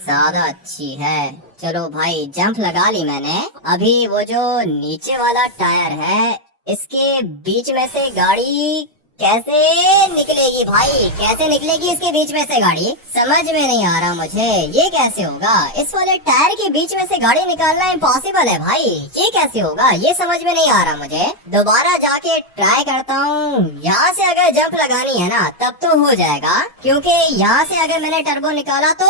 ज्यादा अच्छी है। चलो भाई, जंप लगा ली मैंने। अभी वो जो नीचे वाला टायर है, इसके बीच में से गाड़ी कैसे निकलेगी भाई? कैसे निकलेगी इसके बीच में से गाड़ी? समझ में नहीं आ रहा मुझे, ये कैसे होगा? इस वाले टायर के बीच में से गाड़ी निकालना इम्पॉसिबल है भाई, ये कैसे होगा? ये समझ में नहीं आ रहा मुझे। दोबारा जाके ट्राई करता हूँ। यहाँ से अगर जंप लगानी है ना, तब तो हो जाएगा, क्योंकि यहाँ से अगर मैंने टर्बो निकाला तो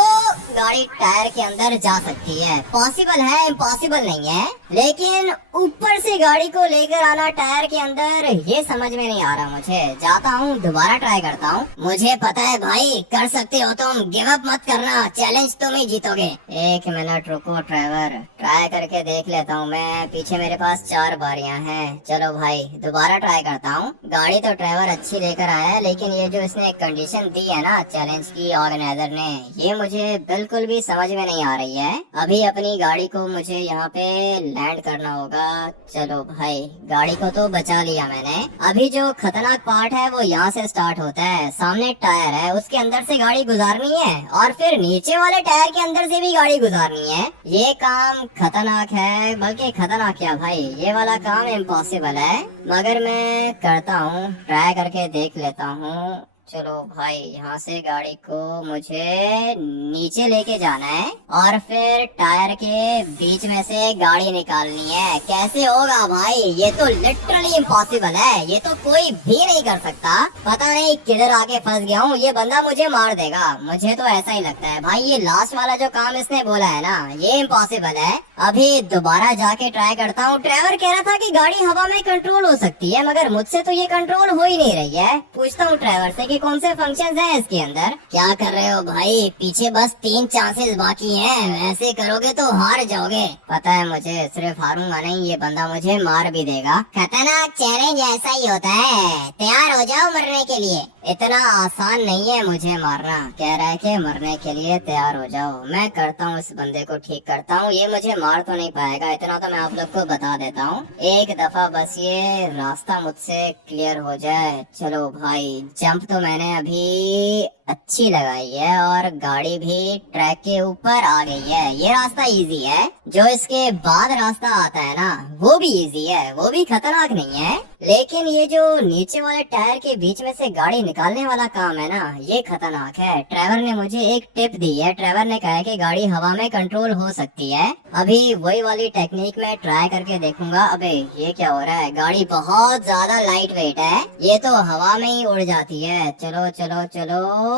गाड़ी टायर के अंदर जा सकती है। पॉसिबल है, इम्पॉसिबल नहीं है, लेकिन ऊपर से गाड़ी को लेकर आना टायर के अंदर, ये समझ में नहीं आ रहा मुझे। जाता हूँ, दोबारा ट्राई करता हूँ। मुझे पता है भाई, कर सकते हो तुम, गिव अप मत करना, चैलेंज तुम ही जीतोगे। एक मिनट रुको ड्राइवर, ट्राई करके देख लेता हूँ मैं। पीछे मेरे पास 4 बारियां हैं। चलो भाई, दोबारा ट्राई करता हूँ। गाड़ी तो ड्राइवर अच्छी लेकर आया है, लेकिन ये जो इसने कंडीशन दी है ना चैलेंज की ऑर्गेनाइजर ने, ये मुझे बिल्कुल भी समझ में नहीं आ रही है। अभी अपनी गाड़ी को मुझे यहाँ पे लैंड करना होगा। चलो भाई, गाड़ी को तो बचा लिया मैंने। अभी जो खतरनाक पार्ट है वो यहाँ से स्टार्ट होता है। सामने टायर है, उसके अंदर से गाड़ी गुजारनी है, और फिर नीचे वाले टायर के अंदर से भी गाड़ी गुजारनी है। ये काम खतरनाक है, बल्कि खतरनाक क्या भाई, ये वाला काम इम्पॉसिबल है, मगर मैं करता हूँ, ट्राई करके देख लेता हूँ। चलो भाई, यहाँ से गाड़ी को मुझे नीचे लेके जाना है, और फिर टायर के बीच में से गाड़ी निकालनी है। कैसे होगा भाई? ये तो लिटरली इम्पॉसिबल है, ये तो कोई भी नहीं कर सकता। पता नहीं किधर आके फंस गया हूँ, ये बंदा मुझे मार देगा, मुझे तो ऐसा ही लगता है भाई। ये लास्ट वाला जो काम इसने बोला है ना, ये इम्पॉसिबल है। अभी दोबारा जाके ट्राई करता हूँ। ड्राइवर कह रहा था कि गाड़ी हवा में कंट्रोल हो सकती है, मगर मुझसे तो ये कंट्रोल हो ही नहीं रही है। पूछता हूँ ड्राइवर से कि कौन से फंक्शंस हैं इसके अंदर। क्या कर रहे हो भाई? पीछे बस 3 चांसेस बाकी हैं, ऐसे करोगे तो हार जाओगे। पता है मुझे, सिर्फ हारूंगा नहीं, ये बंदा मुझे मार भी देगा। खतरनाक चैलेंज ऐसा ही होता है, तैयार हो जाओ मरने के लिए। इतना आसान नहीं है मुझे मारना। कह रहा है कि मरने के लिए तैयार हो जाओ। मैं करता हूँ, इस बंदे को ठीक करता हूँ। ये मुझे मार तो नहीं पाएगा, इतना तो मैं आप लोग को बता देता हूँ। एक दफा बस ये रास्ता मुझसे क्लियर हो जाए। चलो भाई, जंप तो मैंने अभी अच्छी लगाई है, और गाड़ी भी ट्रैक के ऊपर आ गई है। ये रास्ता इजी है। जो इसके बाद रास्ता आता है ना, वो भी इजी है, वो भी खतरनाक नहीं है। लेकिन ये जो नीचे वाले टायर के बीच में से गाड़ी निकालने वाला काम है ना, ये खतरनाक है। ड्राइवर ने मुझे एक टिप दी है। ड्राइवर ने कहा है कि गाड़ी हवा में कंट्रोल हो सकती है। अभी वही वाली टेक्निक में ट्राई करके देखूंगा। अबे ये क्या हो रहा है? गाड़ी बहुत ज्यादा लाइट वेट है, ये तो हवा में ही उड़ जाती है। चलो चलो चलो,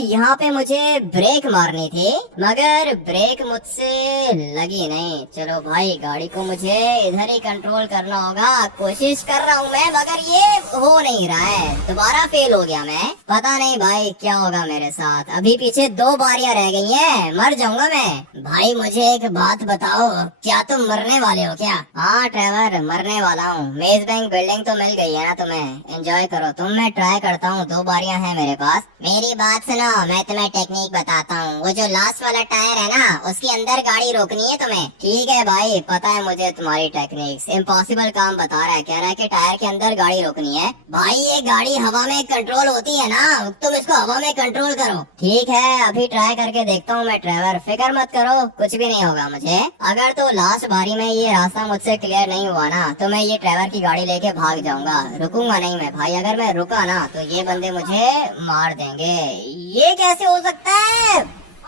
यहाँ पे मुझे ब्रेक मारनी थी, मगर ब्रेक मुझसे लगी नहीं। चलो भाई, गाड़ी को मुझे इधर ही कंट्रोल करना होगा। कोशिश कर रहा हूँ मैं, मगर ये हो नहीं रहा है। दोबारा फेल हो गया मैं। पता नहीं भाई क्या होगा मेरे साथ। अभी पीछे 2 बारियां रह गई हैं, मर जाऊंगा मैं। भाई मुझे एक बात बताओ, क्या तुम मरने वाले हो क्या? हाँ ड्राइवर, मरने वाला हूँ। मेज बैंक बिल्डिंग तो मिल गई है ना तुम्हें, एंजॉय करो तुम। मैं ट्राई करता हूँ, 2 बारियां हैं मेरे पास। मेरी बात सुनो, मैं तुम्हें टेक्निक बताता हूँ। वो जो लास्ट वाला टायर है ना, उसके अंदर गाड़ी रोकनी है तुम्हें। ठीक है भाई, पता है मुझे तुम्हारी टेक्निक्स। इम्पॉसिबल काम बता रहा है, कह रहा है कि टायर के अंदर गाड़ी रोकनी है। भाई ये गाड़ी हवा में कंट्रोल होती है ना, तुम इसको हवा में कंट्रोल करो। ठीक है, अभी ट्राई करके देखता हूँ मैं ड्राइवर, फिक्र मत करो, कुछ भी नहीं होगा मुझे। अगर तो लास्ट बारी में ये रास्ता मुझसे क्लियर नहीं हुआ ना, तो मैं ये ड्राइवर की गाड़ी लेके भाग जाऊंगा। रुकूंगा नहीं मैं भाई। अगर मैं रुका ना, तो ये बंदे मुझे मार देंगे। ये कैसे हो सकता है?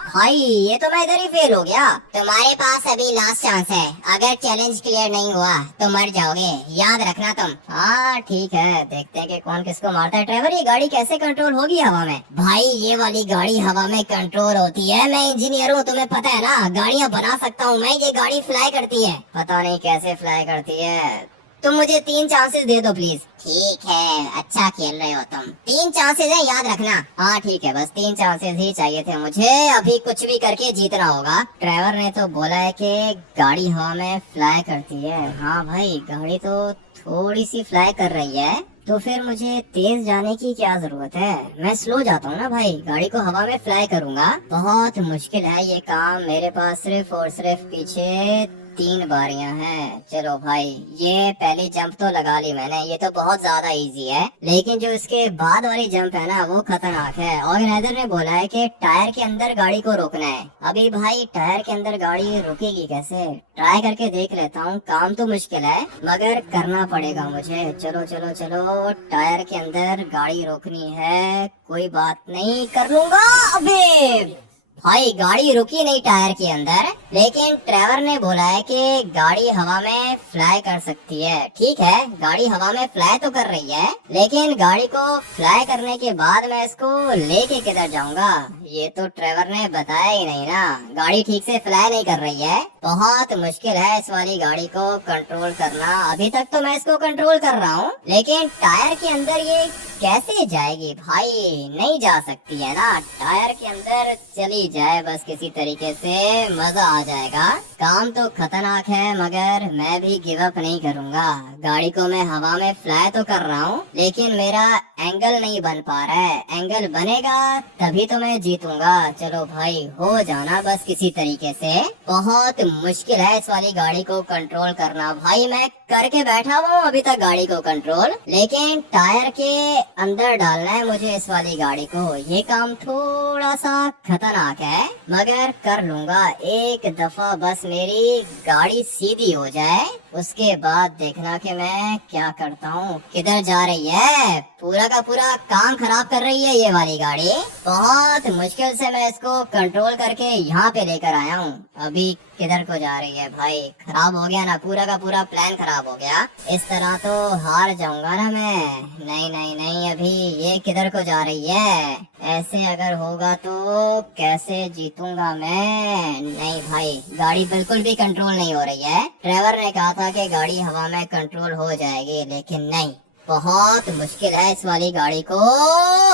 भाई ये तो मैं इधर ही फेल हो गया। तुम्हारे पास अभी लास्ट चांस है, अगर चैलेंज क्लियर नहीं हुआ तो मर जाओगे, याद रखना तुम। हाँ ठीक है, देखते हैं कि कौन किसको मारता है। ड्राइवर ये गाड़ी कैसे कंट्रोल होगी हवा में? भाई ये वाली गाड़ी हवा में कंट्रोल होती है, मैं इंजीनियर हूँ, तुम्हें पता है ना, गाड़ियाँ बना सकता हूँ मैं। ये गाड़ी फ्लाई करती है, पता नहीं कैसे फ्लाई करती है। तुम मुझे 3 चांसेस दे दो प्लीज। ठीक है, अच्छा खेल रहे हो तुम। 3 चांसेस है, याद रखना। हाँ ठीक है, बस 3 चांसेस ही चाहिए थे मुझे, अभी कुछ भी करके जीतना होगा। ड्राइवर ने तो बोला है कि गाड़ी हवा में फ्लाई करती है। हाँ भाई, गाड़ी तो थोड़ी सी फ्लाई कर रही है, तो फिर मुझे तेज जाने की क्या जरूरत है? मैं स्लो जाता हूँ ना भाई, गाड़ी को हवा में फ्लाई करूंगा। बहुत मुश्किल है ये काम, मेरे पास सिर्फ और सिर्फ पीछे 3 बारियां हैं। चलो भाई, ये पहली जंप तो लगा ली मैंने, ये तो बहुत ज्यादा इजी है, लेकिन जो इसके बाद वाली जंप है ना, वो खतरनाक है। ऑर्गेनाइजर ने बोला है कि टायर के अंदर गाड़ी को रोकना है। अभी भाई टायर के अंदर गाड़ी रुकेगी कैसे? ट्राई करके देख लेता हूँ। काम तो मुश्किल है मगर करना पड़ेगा मुझे। चलो चलो चलो, टायर के अंदर गाड़ी रोकनी है, कोई बात नहीं, कर लूंगा। अबे भाई गाड़ी रुकी नहीं टायर के अंदर, लेकिन ड्राइवर ने बोला है कि गाड़ी हवा में फ्लाई कर सकती है। ठीक है, गाड़ी हवा में फ्लाई तो कर रही है, लेकिन गाड़ी को फ्लाई करने के बाद मैं इसको लेके किधर जाऊंगा? ये तो ड्राइवर ने बताया ही नहीं ना। गाड़ी ठीक से फ्लाई नहीं कर रही है, बहुत मुश्किल है इस वाली गाड़ी को कंट्रोल करना। अभी तक तो मैं इसको कंट्रोल कर रहा हूँ, लेकिन टायर के अंदर ये कैसे जाएगी भाई? नहीं जा सकती है ना, टायर के अंदर चली जाए बस किसी तरीके से, मजा आ जाएगा। काम तो खतरनाक है मगर मैं भी गिव अप नहीं करूंगा। गाड़ी को मैं हवा में फ्लाई तो कर रहा हूँ, लेकिन मेरा एंगल नहीं बन पा रहा है। एंगल बनेगा तभी तो मैं जीतूंगा। चलो भाई, हो जाना बस किसी तरीके से। बहुत मुश्किल है इस वाली गाड़ी को कंट्रोल करना भाई। मैं करके बैठा हुआ हूँ अभी तक गाड़ी को कंट्रोल, लेकिन टायर के अंदर डालना है मुझे इस वाली गाड़ी को। ये काम थोड़ा सा खतरनाक है मगर कर लूंगा। एक दफा बस मेरी गाड़ी सीधी हो जाए, उसके बाद देखना कि मैं क्या करता हूँ। किधर जा रही है? पूरा का पूरा काम खराब कर रही है ये वाली गाड़ी। बहुत मुश्किल से मैं इसको कंट्रोल करके यहाँ पे लेकर आया हूँ। अभी किधर को जा रही है भाई? खराब हो गया ना, पूरा का पूरा प्लान खराब हो गया। इस तरह तो हार जाऊंगा ना मैं। नहीं नहीं नहीं, अभी ये किधर को जा रही है? ऐसे अगर होगा तो कैसे जीतूंगा मैं? नहीं भाई, गाड़ी बिल्कुल भी कंट्रोल नहीं हो रही है। ड्राइवर ने कहा था कि गाड़ी हवा में कंट्रोल हो जाएगी, लेकिन नहीं, बहुत मुश्किल है इस वाली गाड़ी को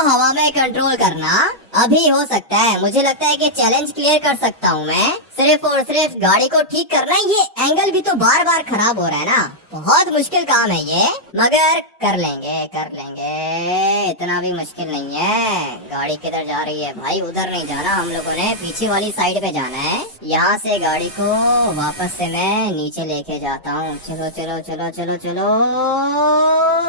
हवा में कंट्रोल करना। अभी हो सकता है, मुझे लगता है कि चैलेंज क्लियर कर सकता हूँ मैं। सिर्फ और सिर्फ गाड़ी को ठीक करना है। ये एंगल भी तो बार बार खराब हो रहा है ना, बहुत मुश्किल काम है ये, मगर कर लेंगे कर लेंगे, इतना भी मुश्किल नहीं है। गाड़ी किधर जा रही है भाई? उधर नहीं जाना, हम लोगों ने पीछे वाली साइड पे जाना है। यहाँ से गाड़ी को वापस से मैं नीचे लेके जाता हूँ। चलो चलो चलो चलो चलो,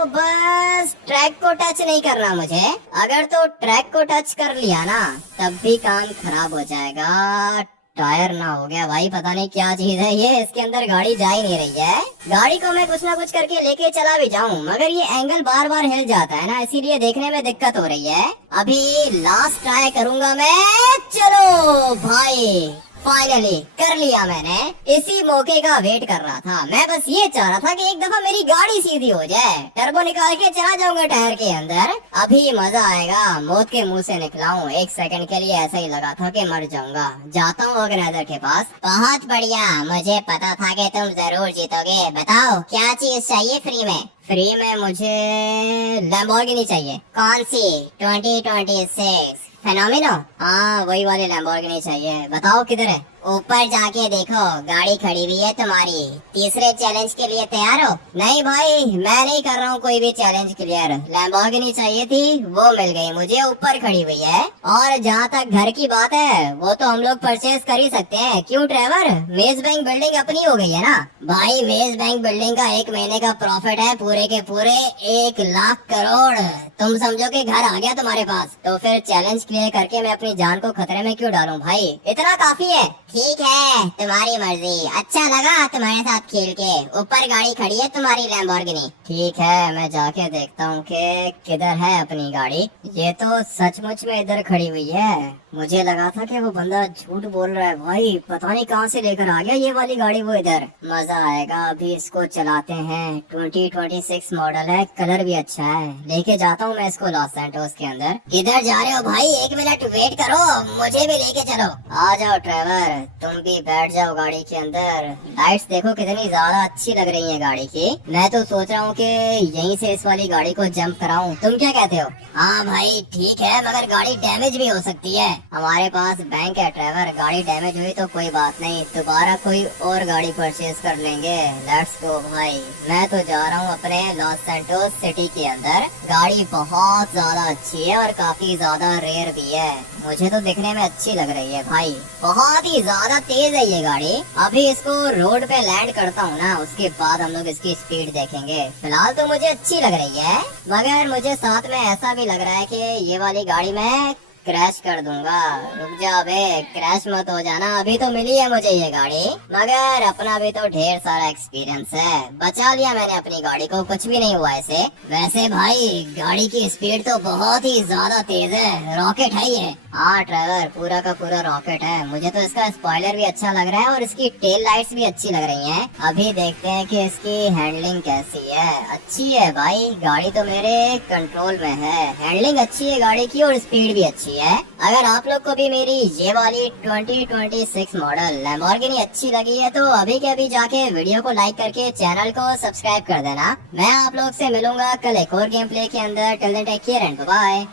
बस ट्रैक को टच नहीं करना मुझे। अगर तो ट्रैक को टच कर लिया ना, तब भी काम खराब हो जाएगा। टायर ना हो गया भाई, पता नहीं क्या चीज है ये, इसके अंदर गाड़ी जा ही नहीं रही है। गाड़ी को मैं कुछ ना कुछ करके लेके चला भी जाऊं, मगर ये एंगल बार बार हिल जाता है ना, इसीलिए देखने में दिक्कत हो रही है। अभी लास्ट ट्राई करूंगा मैं। चलो भाई, फाइनली कर लिया मैंने। इसी मौके का वेट कर रहा था मैं, बस ये चाह रहा था कि एक दफा मेरी गाड़ी सीधी हो जाए, टर्बो निकाल के चला जाऊंगा टायर के अंदर, अभी मजा आएगा। मौत के मुंह से निकला हूँ, 1 सेकंड के लिए ऐसा ही लगा था कि मर जाऊंगा। जाता हूँ ऑर्गेनाइजर के पास। बहुत बढ़िया, मुझे पता था कि तुम जरूर जीतोगे। बताओ क्या चीज चाहिए फ्री में? फ्री में मुझे लैम्बोर्गिनी चाहिए। कौन सी? 2026 फेनोमेनो? हाँ वही वाली लैम्बोर्गिनी चाहिए। बताओ किधर है? ऊपर जाके देखो, गाड़ी खड़ी हुई है तुम्हारी। तीसरे चैलेंज के लिए तैयार हो? नहीं भाई, मैं नहीं कर रहा हूँ कोई भी चैलेंज क्लियर। लैम्बोर्गिनी चाहिए थी, वो मिल गई मुझे, ऊपर खड़ी हुई है। और जहाँ तक घर की बात है, वो तो हम लोग परचेज कर ही सकते हैं। क्यों ड्राइवर, मेज बैंक बिल्डिंग अपनी हो गई है ना भाई। मेज बैंक बिल्डिंग का 1 महीने का प्रॉफिट है पूरे के पूरे 1 लाख करोड़। तुम समझो कि घर आ गया तुम्हारे पास, तो फिर चैलेंज क्लियर करके मैं अपनी जान को खतरे में क्यों डालूं भाई? इतना काफी है। ठीक है, तुम्हारी मर्जी। अच्छा लगा तुम्हारे साथ खेल के। ऊपर गाड़ी खड़ी है तुम्हारी लैम्बोर्गिनी। ठीक है, मैं जाके देखता हूँ कि किधर है अपनी गाड़ी। ये तो सचमुच में इधर खड़ी हुई है। मुझे लगा था कि वो बंदा झूठ बोल रहा है। भाई पता नहीं कहाँ से लेकर आ गया ये वाली गाड़ी वो इधर। मजा आएगा, अभी इसको चलाते हैं। 2026 मॉडल है, कलर भी अच्छा है। लेके जाता हूँ मैं इसको लॉस सैंटोस के अंदर। किधर जा रहे हो भाई? 1 मिनट वेट करो, मुझे भी लेके चलो। आ जाओ ड्राइवर, तुम भी बैठ जाओ गाड़ी के अंदर। लाइट्स देखो कितनी ज्यादा अच्छी लग रही है गाड़ी की। मैं तो सोच रहा हूँ कि यहीं से इस वाली गाड़ी को जंप कराऊं। तुम क्या कहते हो? हाँ भाई ठीक है, मगर गाड़ी डैमेज भी हो सकती है। हमारे पास बैंक है ड्राइवर, गाड़ी डैमेज हुई तो कोई बात नहीं, दोबारा कोई और गाड़ी परचेज कर लेंगे। लेट्स गो भाई। मैं तो जा रहा हूँ अपने लॉस सैंटोस सिटी के अंदर। गाड़ी बहुत ज्यादा अच्छी है और काफी ज्यादा रेयर भी है। मुझे तो दिखने में अच्छी लग रही है भाई। बहुत ही ज्यादा तेज है ये गाड़ी। अभी इसको रोड पे लैंड करता हूँ ना, उसके बाद हम लोग इसकी स्पीड देखेंगे। फिलहाल तो मुझे अच्छी लग रही है, मगर मुझे साथ में ऐसा भी लग रहा है कि ये वाली गाड़ी मैं क्रैश कर दूंगा। रुक जा बे, क्रैश मत हो जाना। अभी तो मिली है मुझे ये गाड़ी, मगर अपना भी तो ढेर सारा एक्सपीरियंस है। बचा लिया मैंने अपनी गाड़ी को, कुछ भी नहीं हुआ इसे। वैसे भाई गाड़ी की स्पीड तो बहुत ही ज्यादा तेज है, रॉकेट है ये। हाँ ड्राइवर, पूरा का पूरा रॉकेट है। मुझे तो इसका स्पॉइलर भी अच्छा लग रहा है और इसकी टेल लाइट्स भी अच्छी लग रही हैं। अभी देखते हैं कि इसकी हैंडलिंग कैसी है। अच्छी है भाई, गाड़ी तो मेरे कंट्रोल में है। हैंडलिंग अच्छी है गाड़ी की और स्पीड भी अच्छी है। अगर आप लोग को भी मेरी ये वाली 2026 मॉडल लैम्बोर्गिनी अच्छी लगी है तो अभी के अभी जाके वीडियो को लाइक करके चैनल को सब्सक्राइब कर देना। मैं आप लोग से मिलूंगा कल एक और गेम प्ले के अंदर। Till then take care and bye.